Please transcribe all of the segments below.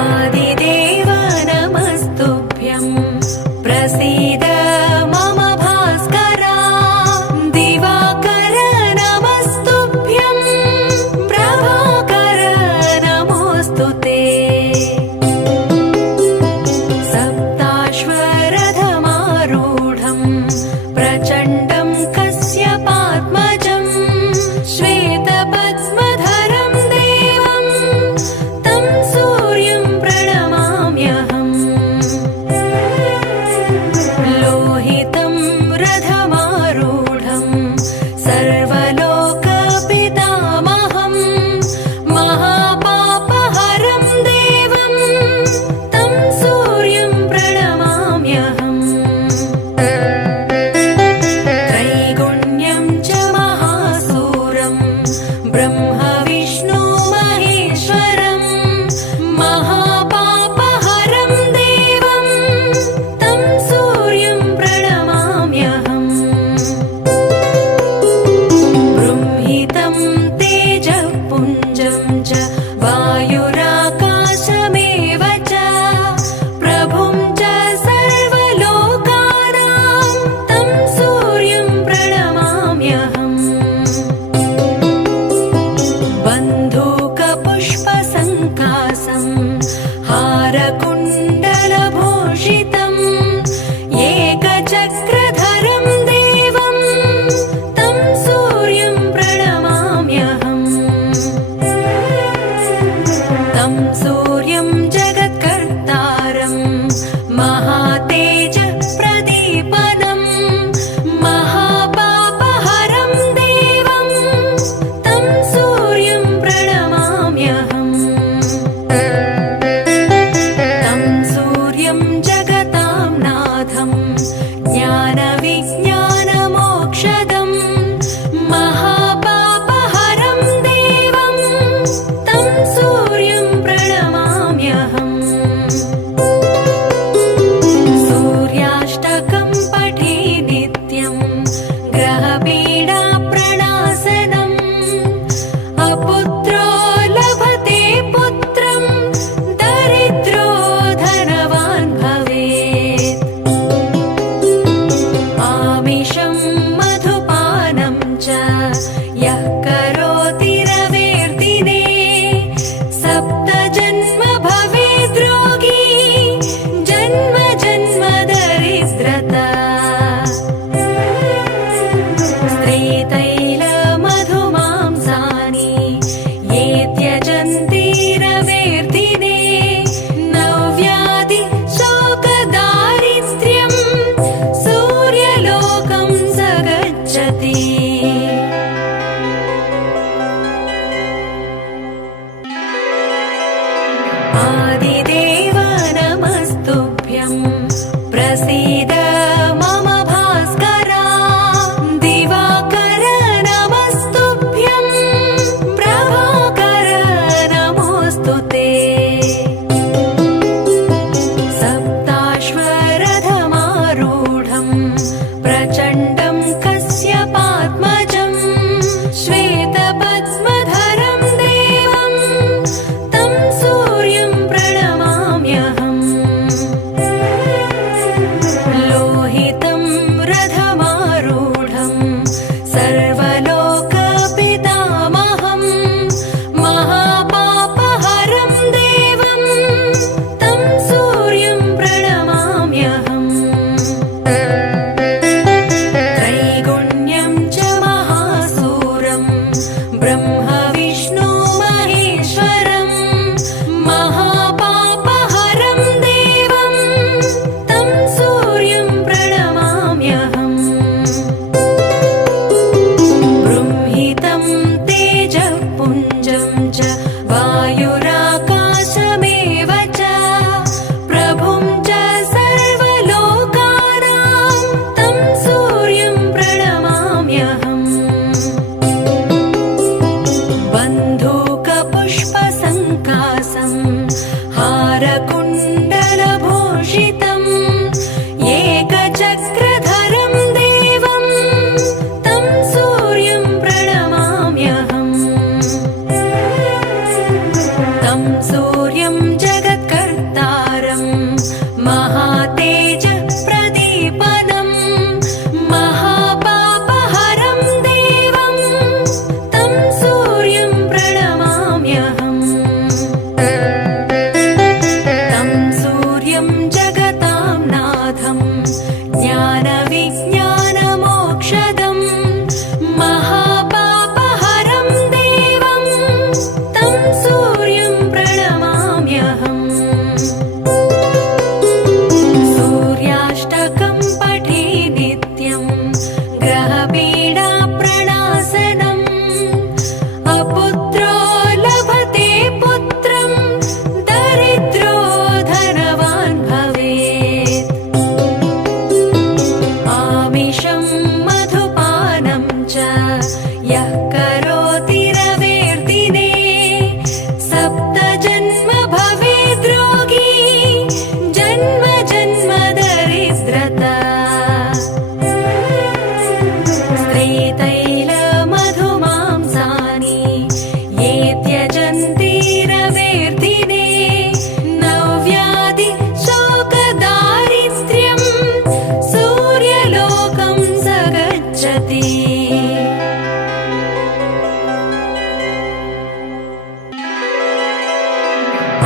आदिदेव नमस्तुभ्यं प्रसीद मम भास्करा दिवाकर नमस्तुभ्यं प्रभाकर नमोऽस्तुते सप्ताश्वरथमारूढं प्रचण्डं कश्यपात्मजं श्वेतपद्मधरं देवं तं सूर्यं प्रणमाम्यहम् लोहितं रथमारूढं सर्वलोकपितामहं महापापहरं देवं तं सूर्यं प्रणमाम्यहम् त्रैगुण्यं च महासूरं ब्रह्म विष्णु महेश्वरं महापापहरं देवं तं सूर्यं प्रणमाम्यहम् बृंहितं तेजःपुञ्जं च वायुराकाशमेव च प्रभुं च सर्वलोकानां तं सूर्यं प्रणमाम्यहम् बन्धूकपुष्पसङ्कासं हारकुण्डलभूषितम् एकचक्रधरं देवं तं सूर्यं प्रणमाम्यहम् तं सूर्यं जगत्कर्तारं महातेजप्रदीपनं महापापहरं देवं तं सूर्यं प्रणमाम्यहम् तं सूर्यं जगतां नाथं ज्ञानविज्ञानमोक्षदं महापापहरं देवं तं सूर्यं प्रणमाम्यहम् सूर्याष्टकं पठे नित्यं ग्रहपीडाप्रणाशनम् अपुत्रो लभते पुत्रं दरिद्रो धनवान् भवेत् आमिषं मधुपानं च यः करोति रवेर्दिने सप्तजन्म भवेद् रोगी जन्म जन्म दरिद्रता स्त्रीतैलमधुमांसानि ये त्यजन्ति रवेर्दिने नव्याधि शोकदारिद्र्यं सूर्यलोकं स गच्छति आदिदेव नमस्तुभ्यं प्रसीद मम भास्करा दिवाकर नमस्तुभ्यं प्रभाकर नमोऽस्तुते सप्ताश्वरथमारूढं प्रचण्डं कश्यपात्मजं श्वेतपद्मधरं देवं तं सूर्यं प्रणमाम्यहम् लोहितं रथमारूढं सर्वलोकपितामहं महापापहरं देवं तं सूर्यं प्रणमाम्यहम् त्रैगुण्यं च महासूरं ब्रह्म विष्णु महेश्वरं महापापहरं देवं तं सूर्यं प्रणमाम्यहम् बृंहितं तेजःपुञ्जं च वायुराकाशमेव च प्रभुं च सर्वलोकानां तं सूर्यं प्रणमाम्यहम् बन्धूकपुष्पसङ्कासं हारकुण्डलभूषितं एकचक्रधरं देवं तं सूर्यं प्रणमाम्यहम्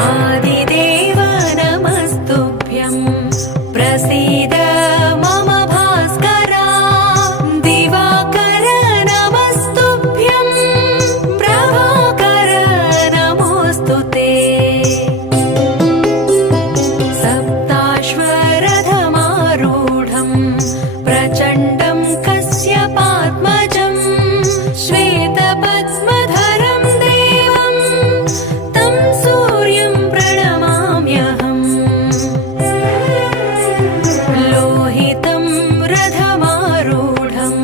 आदिदेव नमस्तुभ्यं प्रसीद मम भास्करा दिवाकर नमस्तुभ्यं प्रभाकर नमोऽस्तु ते सप्ताश्वरथमारूढं प्रचण्डं कश्यपात्मजं श्वेतपद्मधरं देवं तं सूर्यं प्रणमाम्यहम् लोहितं रथमारूढं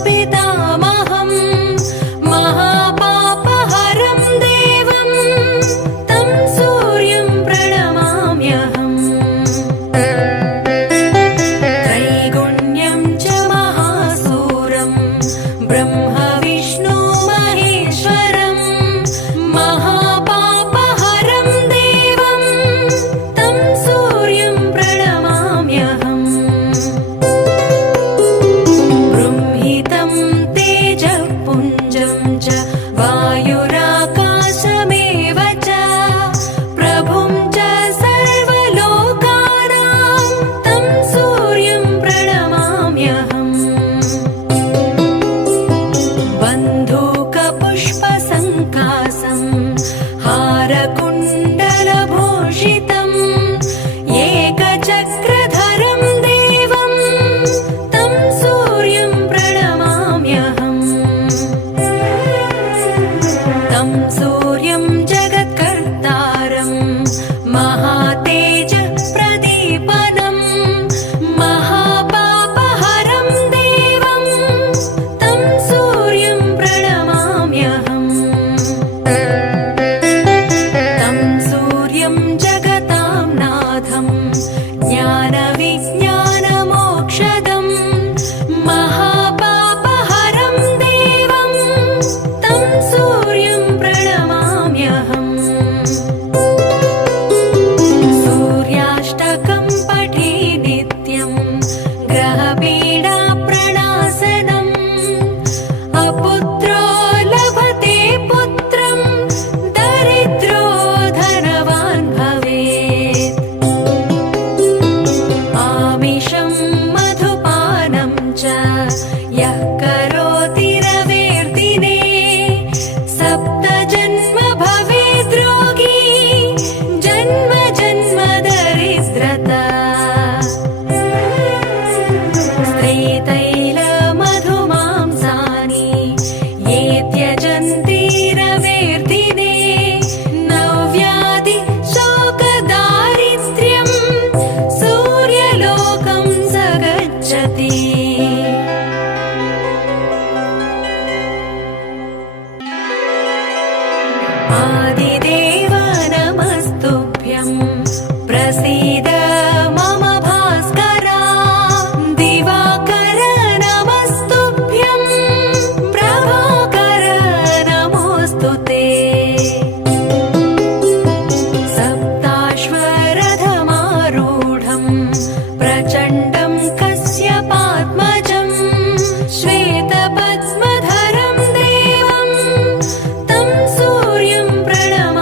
सर्वलोकपितामहं महापापहरं देवं तं सूर्यं प्रणमाम्यहम् त्रैगुण्यं च महासूरं ब्रह्म विष्णु महेश्वरं महापापहरं देवं तं सूर्यं प्रणमाम्यहम् बृंहितं तेजःपुञ्जं च वायुराकाशमेव च प्रभुं च सर्वलोकानां तं सूर्यं प्रणमाम्यहम् बन्धूकपुष्पसङ्कासं हारकुण्डलभूषितम् एकचक्रधरं देवं तं सूर्यं प्रणमाम्यहम् तं सूर्यं जगत्कर्तारं महातेजप्रदीपनं महापापहरं देवं तं सूर्यं प्रणमाम्यहम् तं सूर्यं जगतां नाथं ज्ञानविज्ञानमोक्षदं महापापहरं देवं तं सूर्यं प्रणमाम्यहम् सूर्याष्टकं पठे नित्यं ग्रहपीडाप्रणाशनम् अपुत्रो लभते पुत्रं दरिद्रो धनवान् भवेत् आमिषं मधुपानं च यः करोति रवेर्दिने सप्तजन्म भवेद् रोगी जन्म जन्म दरिद्रता स्त्रीतैलमधुमांसानि ये त्यजन्ति रवेर्दिने नव्याधि शोकदारिद्र्यं सूर्यलोकं स गच्छति आदिदेव नमस्तुभ्यं प्रसीद मम भास्करा दिवाकर नमस्तुभ्यं प्रभाकर नमोऽस्तु ते सप्ताश्वरथमारूढं प्रचण्डं कश्यपात्मजं श्वेतपद्मधरं देवं तं सूर्यं प्रणमाम्यहम्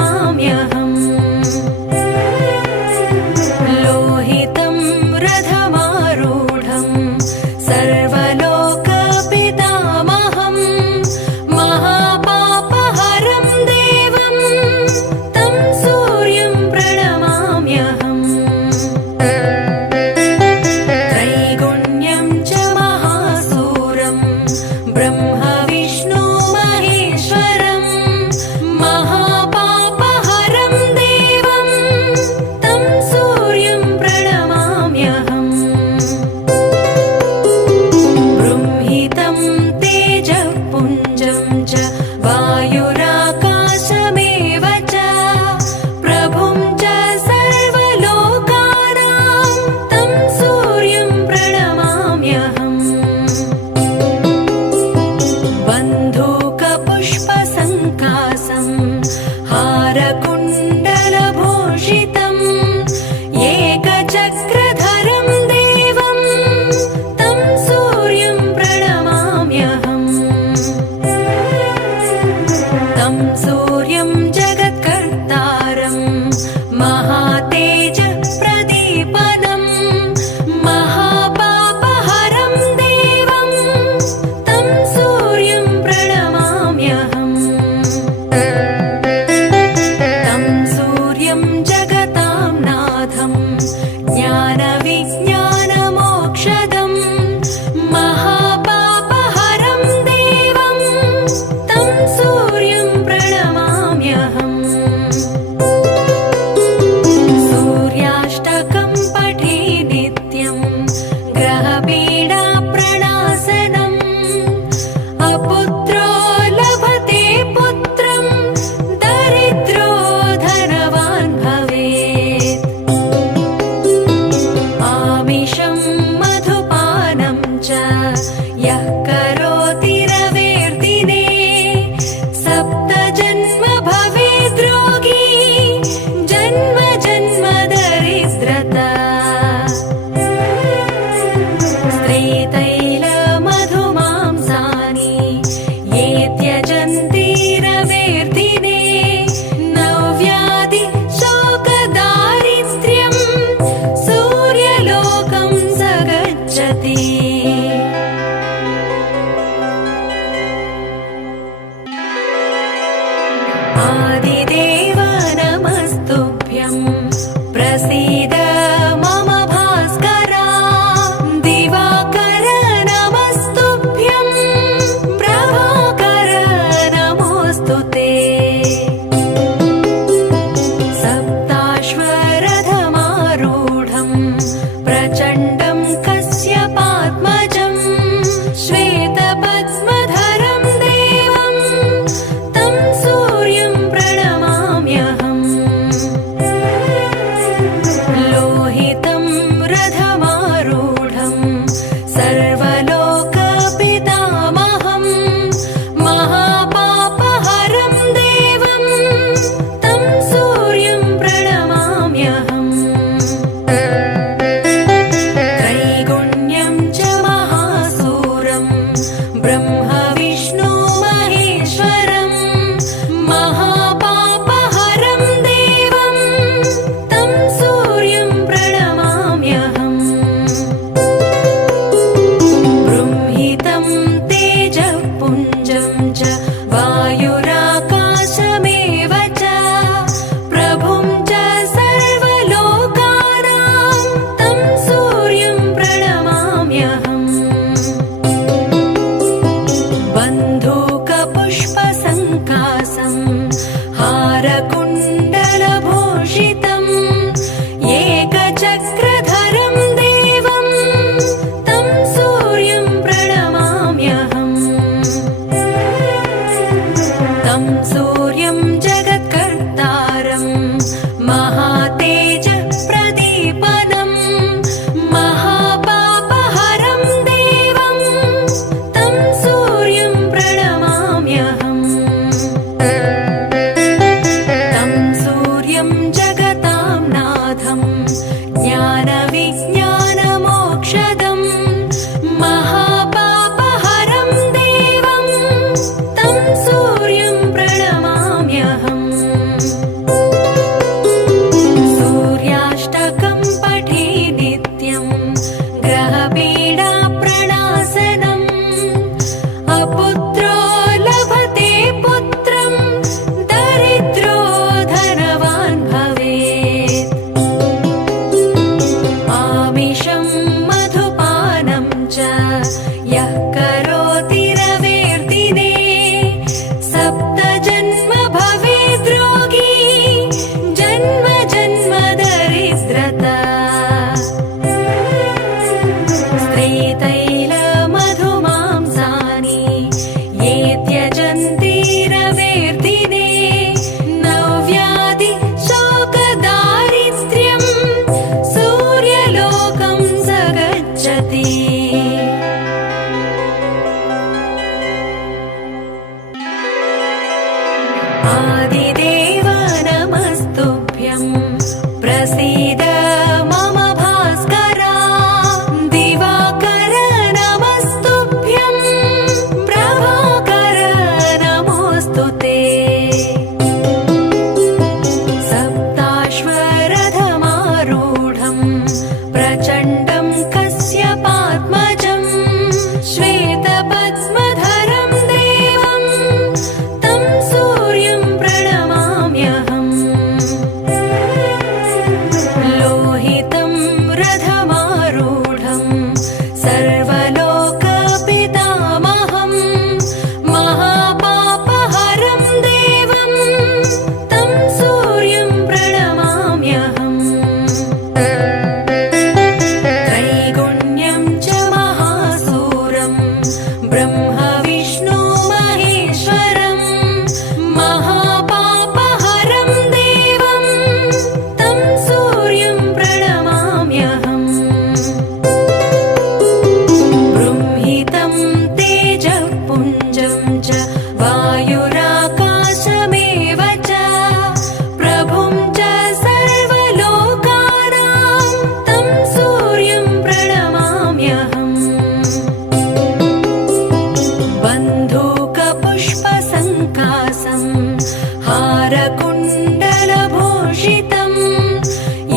आदिदेव नमस्तुभ्यं प्रसीद मम भास्करा दिवाकर नमस्तुभ्यं प्रभाकर नमोऽस्तु ते सप्ताश्वरथमारूढं प्रचण्डं कश्यपात्मजं श्वेतपद्मधरं देवं तं सूर्यं प्रणमाम्यहम् लोहितं रथमारूढं सर्वलोकपितामहं महापापहरं देवं तं सूर्यं प्रणमाम्यहम् त्रैगुण्यं च महासूरं ब्रह्म विष्णु महेश्वरं महापापहरं देवं तं सूर्यं प्रणमाम्यहम् बृंहितं तेजःपुञ्जं च वायुराकाशमेव च प्रभुं च सर्वलोकानां तं सूर्यं प्रणमाम्यहम् बन्धूकपुष्पसङ्कासं हारकुण्डलभूषितम् एकचक्रधरं देवं तं सूर्यं प्रणमाम्यहम् तं सूर्यं जगत्कर्तारं महातेजप्रदीपनं महापापहरं देवं तं सूर्यं प्रणमाम्यहम् तं सूर्यं जगतां नाथं ज्ञानविज्ञानमोक्षदं महापापहरं देवं तं सूर्यं प्रणमाम्यहम् सूर्याष्टकं पठे नित्यं ग्रहपीडाप्रणाशनम् अपुत्रो लभते पुत्रं दरिद्रो धनवान् भवेत् आमिषं मधुपानं च यः करोति रवेर्दिने सप्तजन्म भवेद् रोगी जन्म जन्म दरिद्रता स्त्रीतैलमधुमांसानि ये त्यजन्ति रवेर्दिने नव्याधि शोकदारिद्र्यं सूर्यलोकं स गच्छति आदिदेव नमस्तुभ्यं प्रसीद मम भास्करा दिवाकर नमस्तुभ्यं प्रभाकर नमोऽस्तु ते सप्ताश्वरथमारूढं प्रचण्डं कश्यपात्मजं श्वेतपद्मधरं देवं तं सूर्यं प्रणमाम्यहम् लोहितं रथमारूढं सर्वलोकपितामहं महापापहरं देवं तं सूर्यं प्रणमाम्यहम् त्रैगुण्यं च महासूरं ब्रह्म विष्णु महेश्वरं महापापहरं देवं तं सूर्यं प्रणमाम्यहम् बृंहितं तेजःपुञ्जं च वायुराकाशमेव च प्रभुं च सर्वलोकानां तं सूर्यं प्रणमाम्यहम् बन्धूकपुष्पसङ्कासं हारकुण्डलभूषितं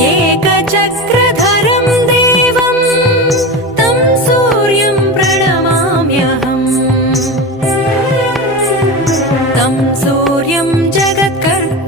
एकचक्रधरं देवं तं सूर्यं प्रणमाम्यहम् तं सूर्यं जगत्कर्तारं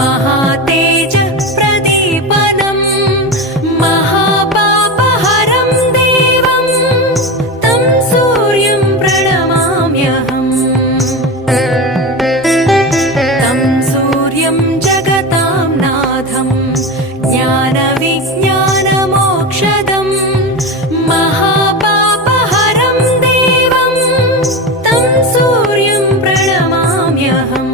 महातेज प्रदीपनम् महापापहरं देवं तं सूर्यं प्रणमाम्यहम् तं सूर्यं जगतां नाथं ज्ञानविज्ञानमोक्षदम् महापापहरं देवं तं सूर्यं प्रणमाम्यहम्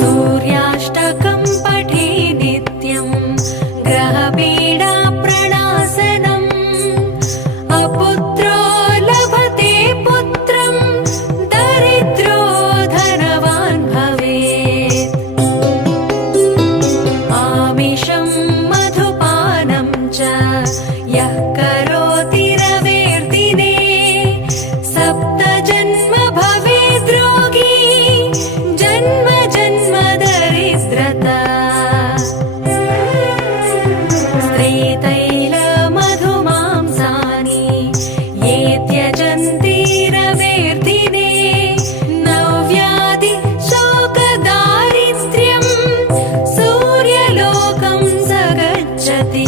सूर्याष्टकं पठे नित्यं ग्रहपीडाप्रणाशनम् अपुत्रो लभते पुत्रं दरिद्रो धनवान् भवेत् आमिषं मधुपानं च यः करोति रवेर्दिने सप्तजन्म भवेद् रोगी जन्म जन्म दरिद्रता स्त्रीतैलमधुमांसानि ये त्यजन्ति रवेर्दिने नव्याधि शोकदारिद्र्यं सूर्यलोकं स गच्छति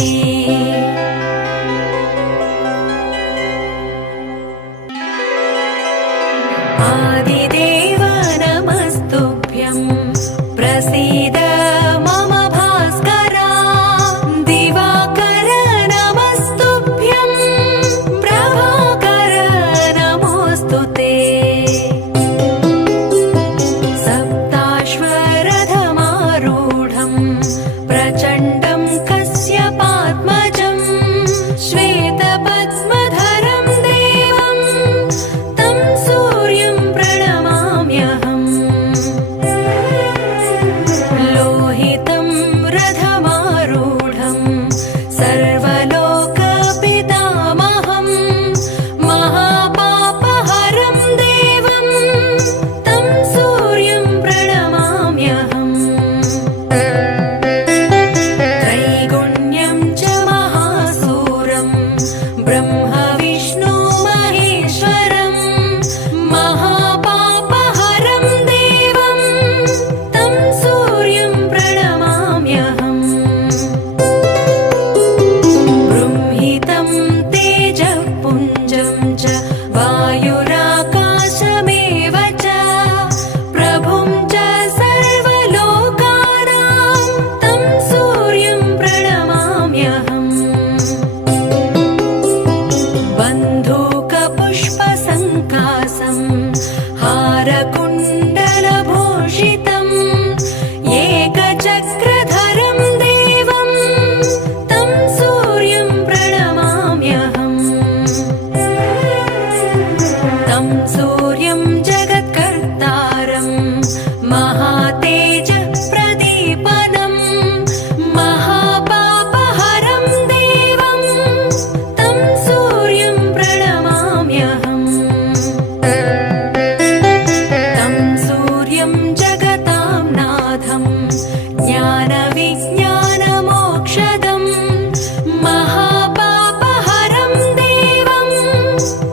आदिदेव नमस्तुभ्यं प्रसीद मम भास्करा दिवाकर नमस्तुभ्यं प्रभाकर नमोऽस्तु ते सप्ताश्वरथमारूढं प्रचण्डं कश्यपात्मजं श्वेतपद्मधरं देवं तं सूर्यं प्रणमाम्यहम् लोहितं रथमारूढं सर्वलोकपितामहं महापापहरं देवं तं सूर्यं प्रणमाम्यहम् त्रैगुण्यं च महासूरं ब्रह्म विष्णु महेश्वरं महापापहरं देवं तं सूर्यं प्रणमाम्यहम् बृंहितं तेजःपुञ्जं च वायुराकाशमेव च प्रभुं च सर्वलोकानां तं सूर्यं प्रणमाम्यहम् बन्धूकपुष्पसङ्कासं हारकुण्डलभूषितम् एकचक्रधरं देवं तं सूर्यं प्रणमाम्यहम् तं सूर्यं जगत्कर्तारं महातेज प्रदीपनम् महापापहरं देवं तं सूर्यं प्रणमाम्यहम् तं सूर्यं जगतां नाथं ज्ञानविज्ञानमोक्षदम् महापापहरं देवं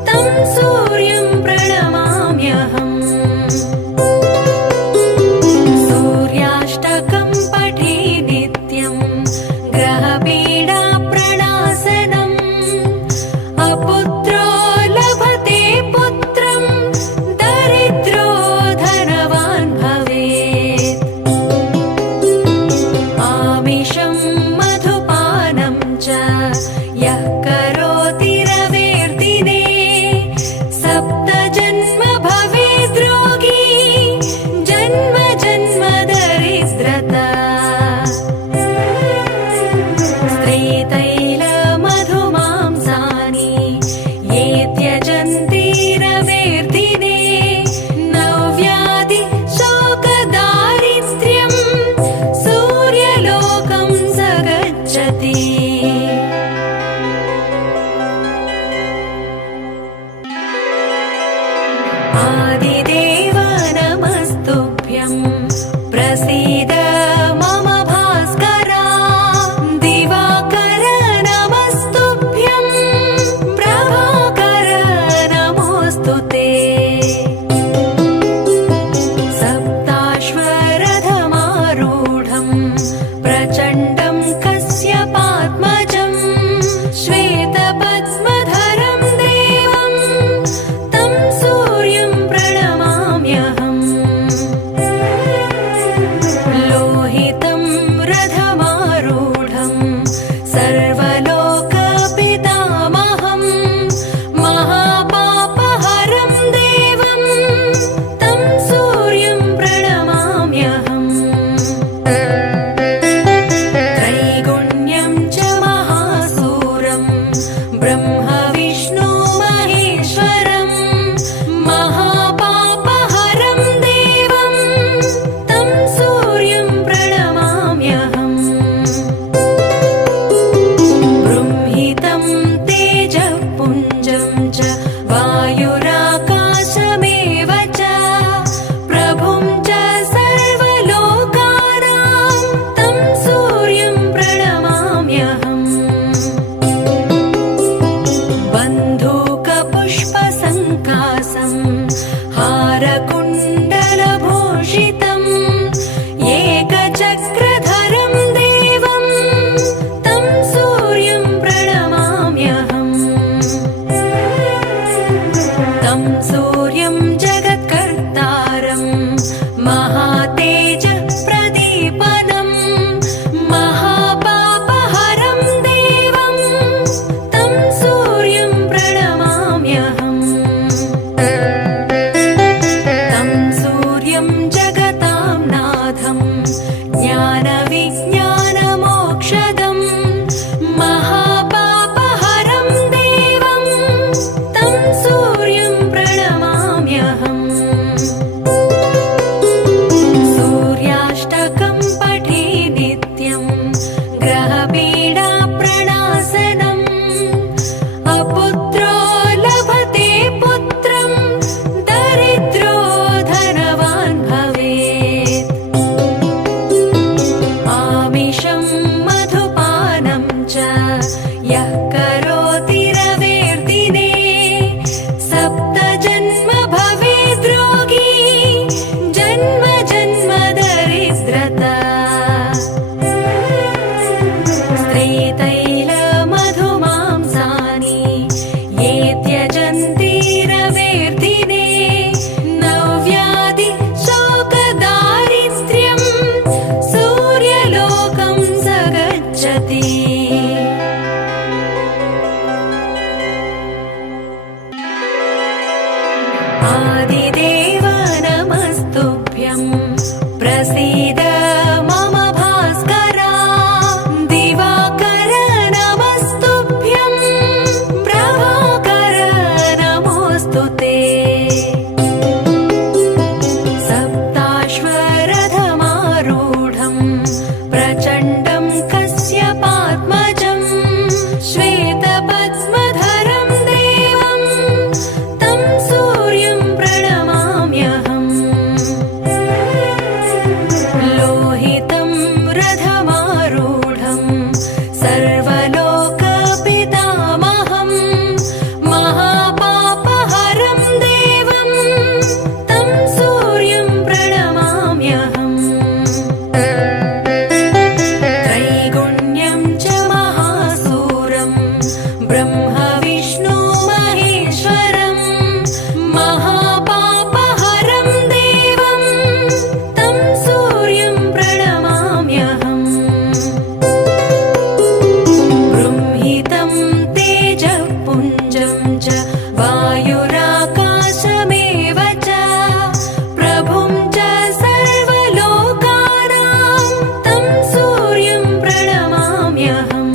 तं सूर्यं प्रणमाम्यहम् सूर्य प्रसीद मम भास्करा दिवाकर नमस्तुभ्यं प्रभाकर नमोऽस्तु ते सप्ताश्वरथमारूढं प्रचण्डं कश्यपात्मजं श्वेतपद्मधरं देवं तं सूर्यं प्रणमाम्यहम् लोहितं रथमारूढं सर्वलोकपितामहं महापापहरं देवं तं सूर्यं प्रणमाम्यहम् त्रैगुण्यं च महासूरं ब्रह्म विष्णु महेश्वरं महापापहरं देवं तं सूर्यं प्रणमाम्यहम् बृंहितं तेजःपुञ्जं च वायुराकाशमेव च प्रभुं च सर्वलोकानां तं सूर्यं प्रणमाम्यहम्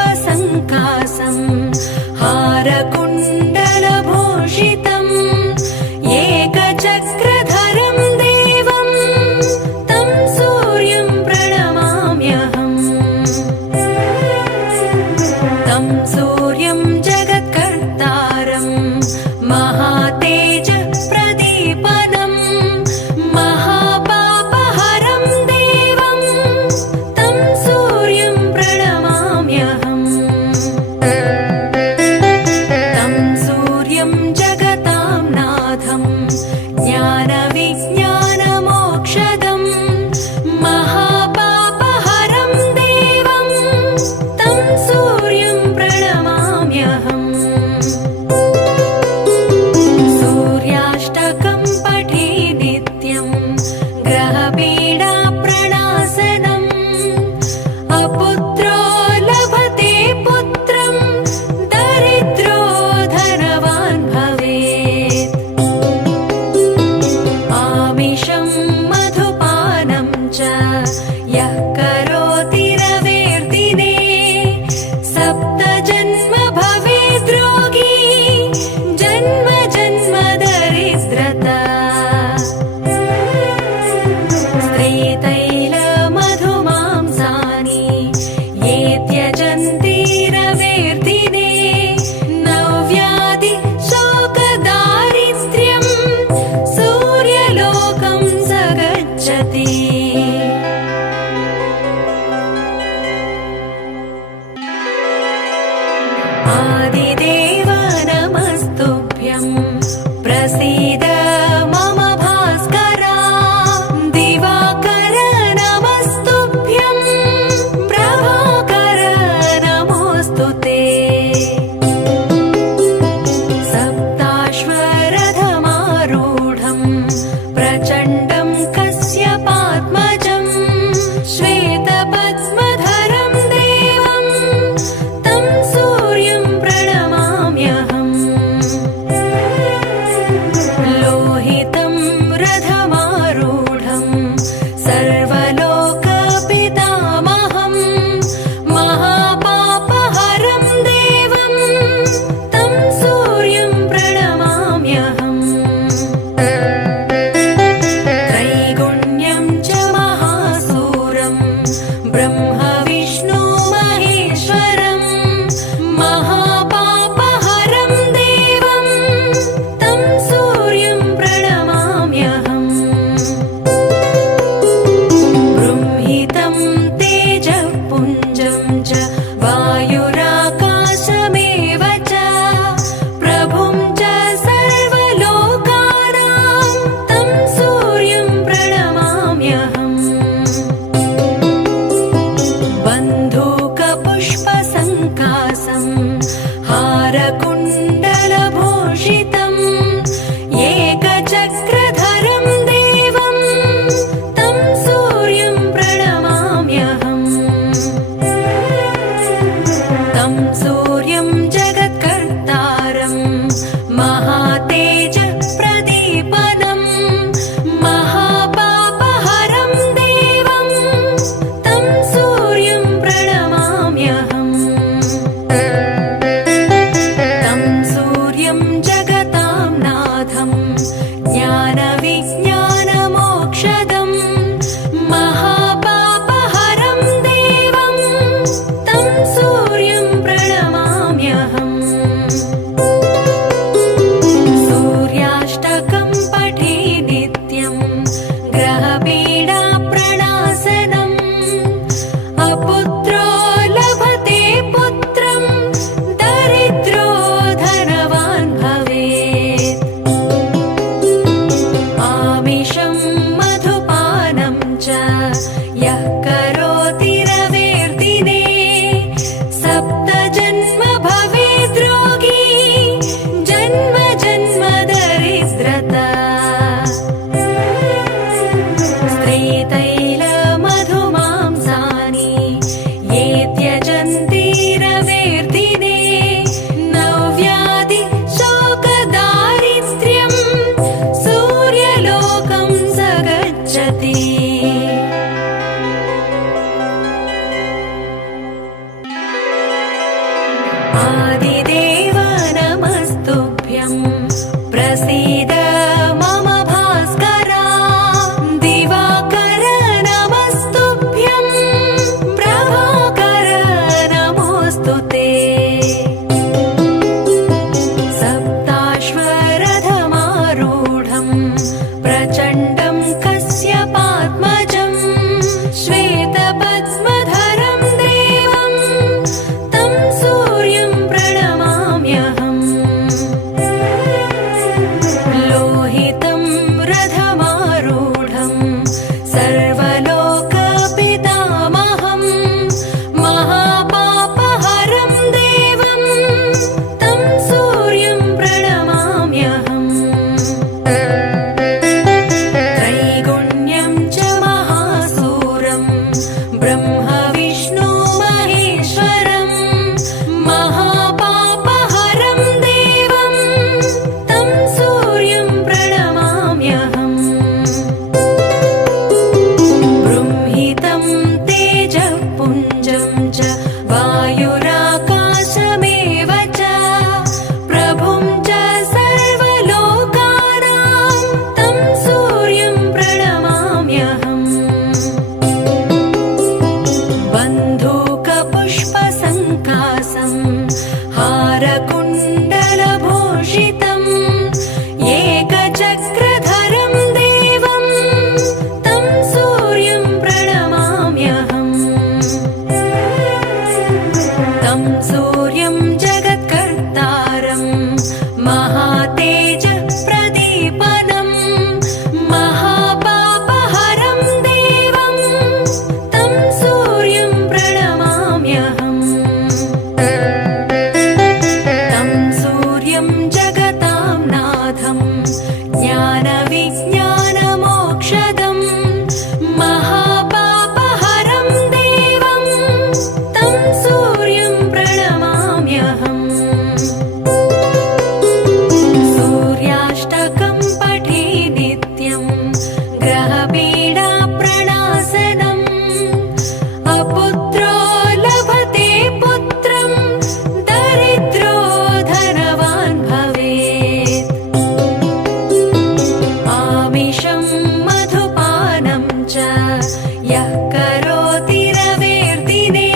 बन्धूकपुष्पसङ्कासं हारकुण्डलभूषितम् एकचक्रधरं देवं तं सूर्यं प्रणमाम्यहम् तं सूर्यं जगत्कर्तारं महातेजप्रदीपनं महापापहरं देवं तं सूर्यं प्रणमाम्यहम् तं सूर्यं जगतां नाथं ज्ञानविज्ञानमोक्षदं महापापहरं देवं तं सूर्यं प्रणमाम्यहम् सूर्याष्टकं पठे नित्यं ग्रहपीडाप्रणाशनम् अपुत्रो लभते पुत्रं दरिद्रो धनवान् भवेत् आमिषं मधुपानं च यः करोति रवेर्दिने सप्तजन्म भवेद् रोगी जन्म जन्म दरिद्रता स्त्रीतैलमधुमांसानि ये त्यजन्ति रवेर्दिने नव्याधि शोकदारिद्र्यं सूर्यलोकं स गच्छति आदिदेव नमस्तुभ्यं प्रसीद मम भास्करा दिवाकर नमस्तुभ्यं प्रभाकर नमोऽस्तु ते सप्ताश्वरथमारूढं प्रचण्डं कश्यपात्मजं श्वेतपद्मधरं देवं तं सूर्यं प्रणमाम्यहम् लोहितं रथमारूढं सर्वलोकपितामहं महापापहरं देवं तं सूर्यं प्रणमाम्यहम् त्रैगुण्यं च महासूरं ब्रह्म विष्णु महेश्वरं महापापहरं देवं तं सूर्यं प्रणमाम्यहम् बृंहितं तेजःपुञ्जं च वायुराकाशमेव च प्रभुं च सर्वलोकानां तं सूर्यं प्रणमाम्यहम् बन्धूकपुष्पसङ्कासं हारकुण्डलभूषितम् एकचक्रधरं देवं तं सूर्यं प्रणमाम्यहम् तं सूर्यं जगत्कर्तारं महातेजप्रदीपनं महापापहरं देवं तं सूर्यं प्रणमाम्यहम् तं सूर्यं जगतां नाथं ज्ञानविज्ञानमोक्षदं महापापहरं देवं तं सूर्यं प्रणमाम्यहम् सूर्याष्टकं पठे नित्यं ग्रहपीडाप्रणाशनम् अपुत्रो लभते पुत्रं दरिद्रो धनवान् भवेत् आमिषं मधुपानं च यः करोति रवेर्दिने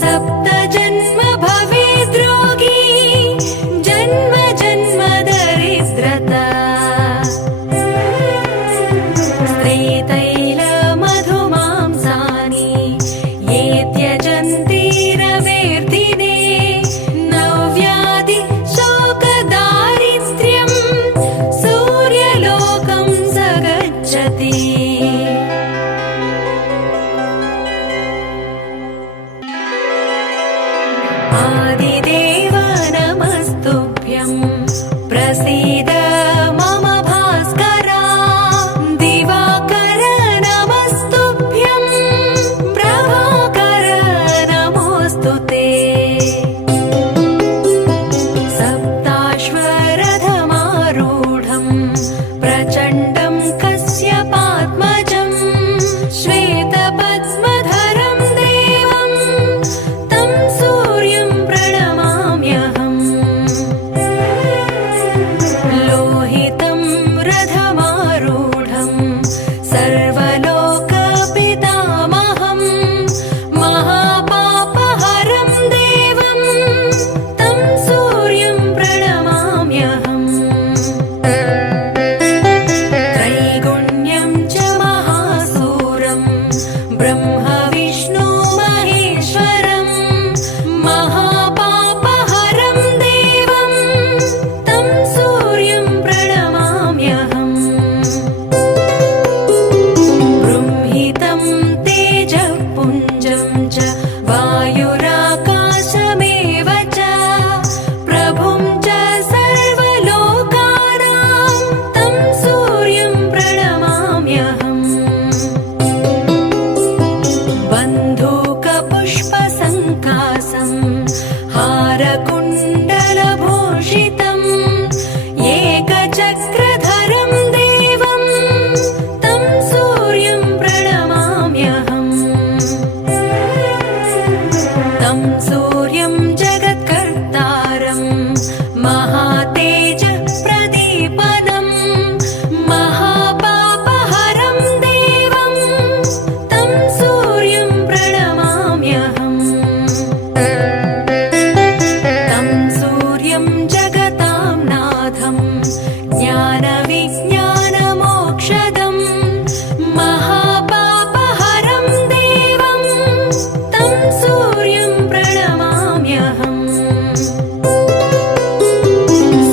सप्तजन्म भवेद् रोगी जन्म जन्म दरिद्रता स्त्रीतैलमधुमांसानि ये त्यजन्ति रवेर्दिने नव्याधि शोकदारिद्र्यं सूर्यलोकं स गच्छति आदिदेव नमस्तुभ्यं प्रसीद मम भास्करा दिवाकर नमस्तुभ्यं प्रभाकर नमोऽस्तु ते सप्ताश्वरथमारूढं प्रचण्डं कश्यपात्मजं श्वेतपद्मधरं देवं तं सूर्यं प्रणमाम्यहम् लोहितं रथमारूढं सर्वलोकपितामहं महापापहरं देवं तं सूर्यं प्रणमाम्यहम् त्रैगुण्यं च महासूरं ब्रह्म विष्णु महेश्वरं महापापहरं देवं तं सूर्यं प्रणमाम्यहम् बृंहितं तेजःपुञ्जं च वायुराकाशमेव च प्रभुं च सर्वलोकानां तं सूर्यं प्रणमाम्यहम् बन्धूकपुष्पसङ्कासं हारकुण्डलभूषितम् एकचक्रधरं देवं तं सूर्यं प्रणमाम्यहम् तं सूर्यं जगत्कर्तारं महातेजप्रदीपनं महापापहरं देवं तं सूर्यं प्रणमाम्यहम् तं सूर्यं जगतां नाथं ज्ञानविज्ञानमोक्षदं महापापहरं देवं तं सूर्यं प्रणमाम्यहम्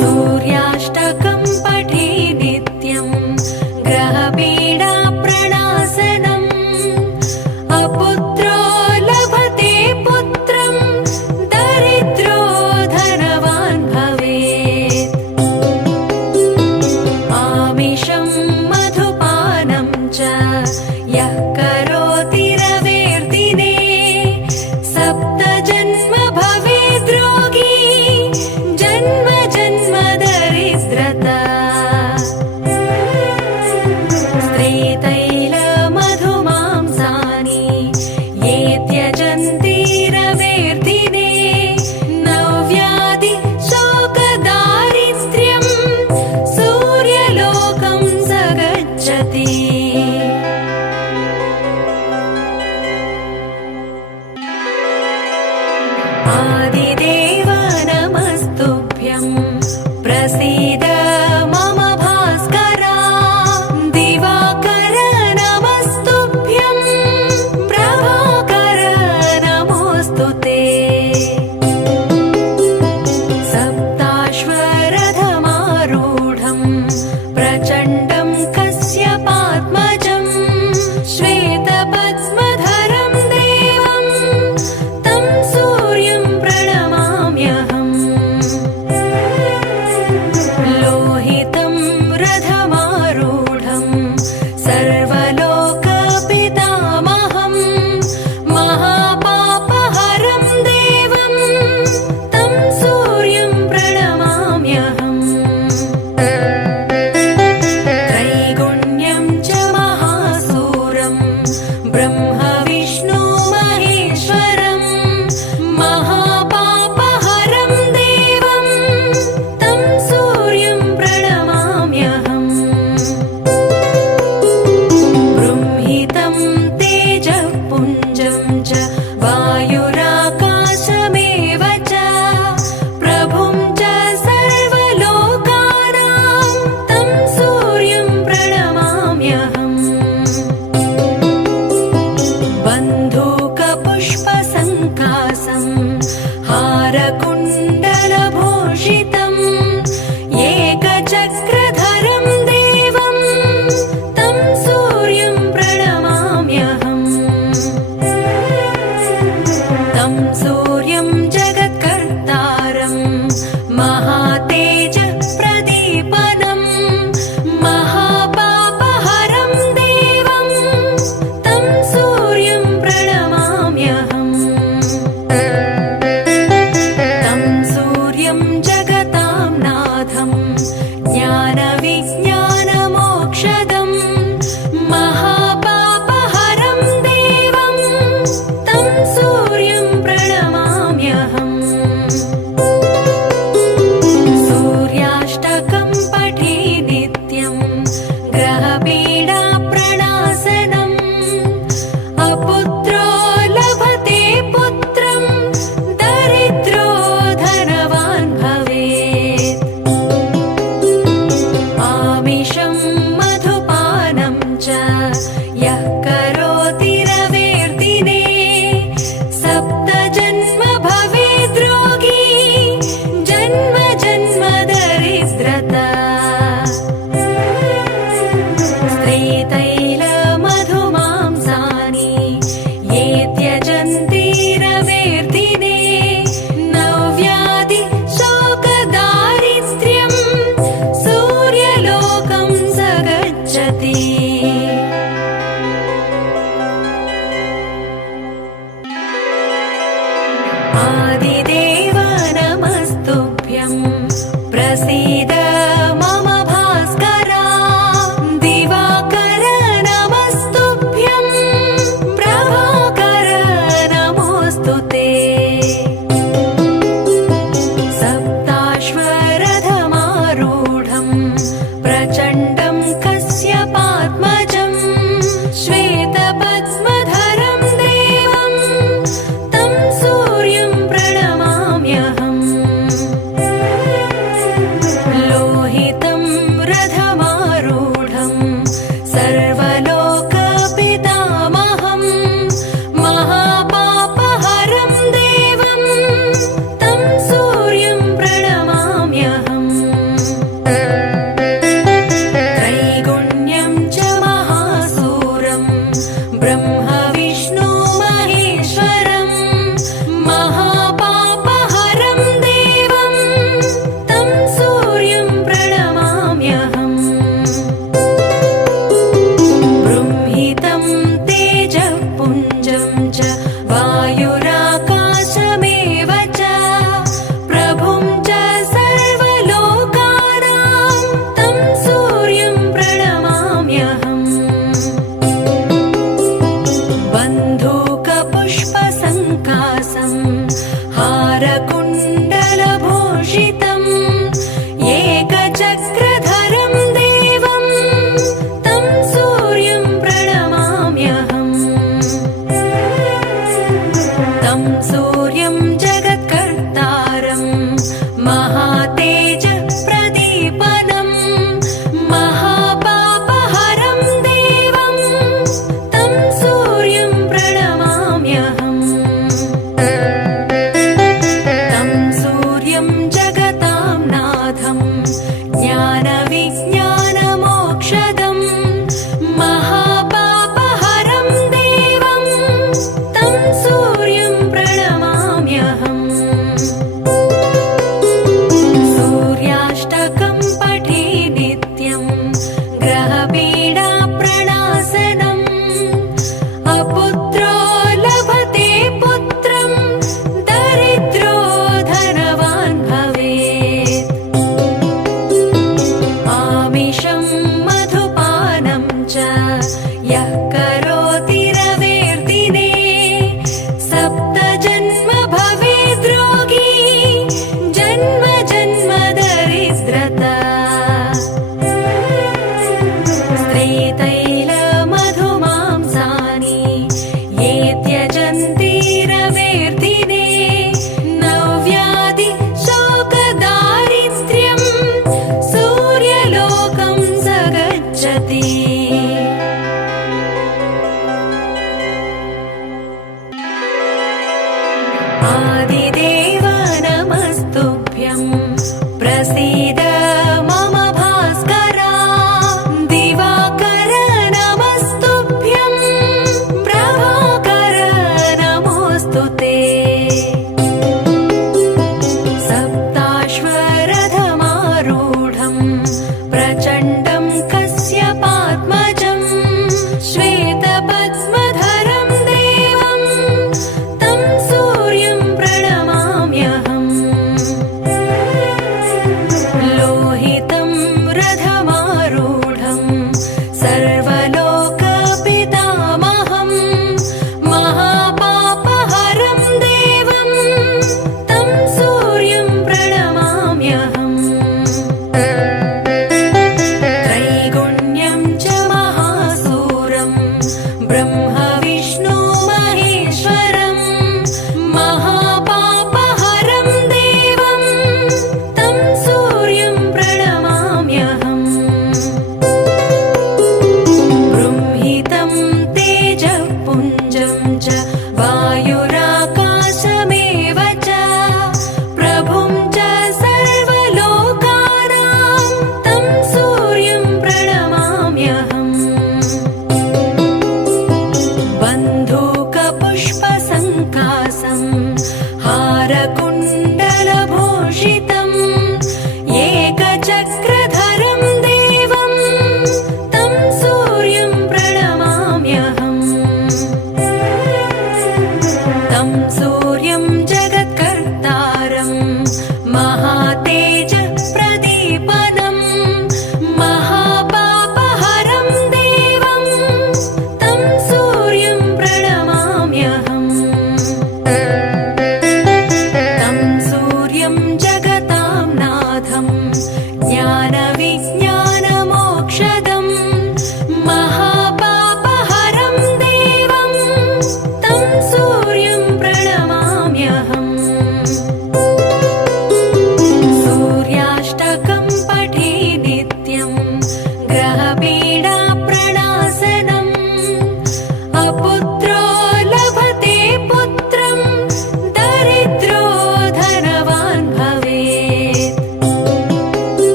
सूर्याष्टकं पठे ज्ञानविज्ञानमोक्षदं महापापहरं देवं तं सूर्यं प्रणमाम्यहम् सूर्याष्टकं पठे नित्यं ग्रहपीडाप्रणाशनम् अपुत्रो लभते पुत्रं दरिद्रो धनवान् भवेत् आमिषं मधुपानं च यः करोति रवेर्दिने सप्तजन्म भवेद् रोगी जन्म जन्म दरिद्रता स्त्रीतैलमधुमांसानि ये त्यजन्ति रवेर्दिने नव्याधि शोकदारिद्र्यं सूर्यलोकं स गच्छति आदिदेव नमस्तुभ्यं प्रसीद मम भास्करा दिवाकर नमस्तुभ्यं प्रभाकर नमोऽस्तु ते सप्ताश्वरथमारूढं प्रचण्डं कश्यपात्मजं श्वेतपद्मधरं देवं तं सूर्यं प्रणमाम्यहम् लोहितं रथमारूढं सर्वलोकपितामहं महापापहरं देवं तं सूर्यं प्रणमाम्यहम् त्रैगुण्यं च महासूरं ब्रह्म विष्णु महेश्वरं महापापहरं देवं तं सूर्यं प्रणमाम्यहम् बृंहितं तेजःपुञ्जं च वायुराकाशमेव च प्रभुं च सर्वलोकानां तं सूर्यं प्रणमाम्यहम् बन्धूकपुष्पसङ्कासं हारकुण्डलभूषितम् एकचक्रधरं देवं तं सूर्यं प्रणमाम्यहम् तं सूर्यं जगत्कर्तारं महातेजप्रदीपनं महापापहरं देवं तं सूर्यं प्रणमाम्यहम् तं सूर्यं जगतां नाथं ज्ञानविज्ञानमोक्षदं महापापहरं देवं तं सूर्यं प्रणमाम्यहम् सूर्याष्टकं पठे नित्यं ग्रहपीडाप्रणाशनम् अपुत्रो लभते पुत्रं दरिद्रो धनवान् भवेत् आमिषं मधुपानं च यः करोति रवेर्दिने सप्तजन्म भवेद् रोगी जन्म जन्म दरिद्रता स्त्रीतैलमधुमांसानि ये त्यजन्ति रवेर्दिने नव्याधि शोकदारिद्र्यं सूर्यलोकं स गच्छति आदिदेव नमस्तुभ्यं प्रसीद मम भास्करा दिवाकर नमस्तुभ्यं प्रभाकर नमोऽस्तु ते सप्ताश्वरथमारूढं प्रचण्डं कश्यपात्मजं श्वेतपद्मधरं देवं तं सूर्यं प्रणमाम्यहम् लोहितं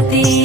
प्रचोदति